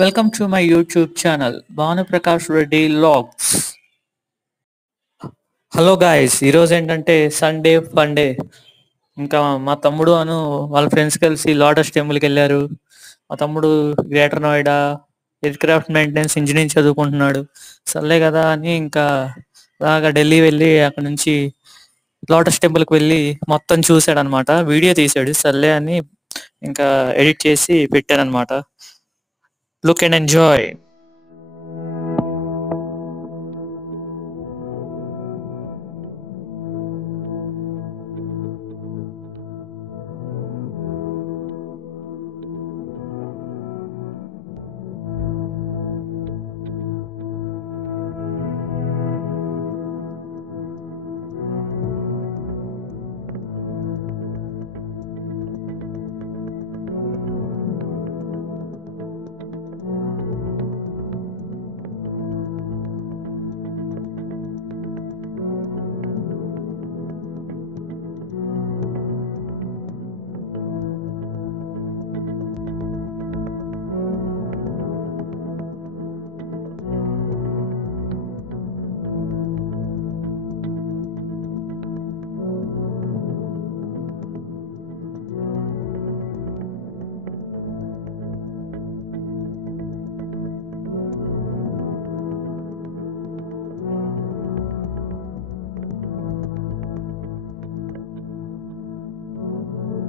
Welcome to my YouTube channel, Bhanu Prakash Reddy Logs. Hello guys, ఈరోజు ఏంటంటే Sunday funday. ఇంకా మా తమ్ముడు వాళ్ళ ఫ్రెండ్స్ కలిసి లోటస్ టెంపుల్కి వెళ్ళారు. మా తమ్ముడు greater Noida aircraft maintenance engineering చదువుకుంటున్నాడు. సర్లే కదా అని ఇంకా అలాగా ఢిల్లీ వెళ్ళి అక్కడ నుంచి లోటస్ టెంపుల్కి వెళ్ళి మొత్తం చూశాడు అనమాట. వీడియో తీశాడు. సర్లే అని ఇంకా ఎడిట్ చేసి పెట్టాను అనమాట. Look and enjoy.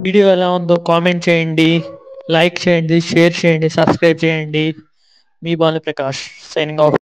వీడియో ఎలా ఉందో కామెంట్ చేయండి, లైక్ చేయండి, షేర్ చేయండి, సబ్స్క్రైబ్ చేయండి. మీ భాను ప్రకాష్ సైనింగ్ ఆఫ్.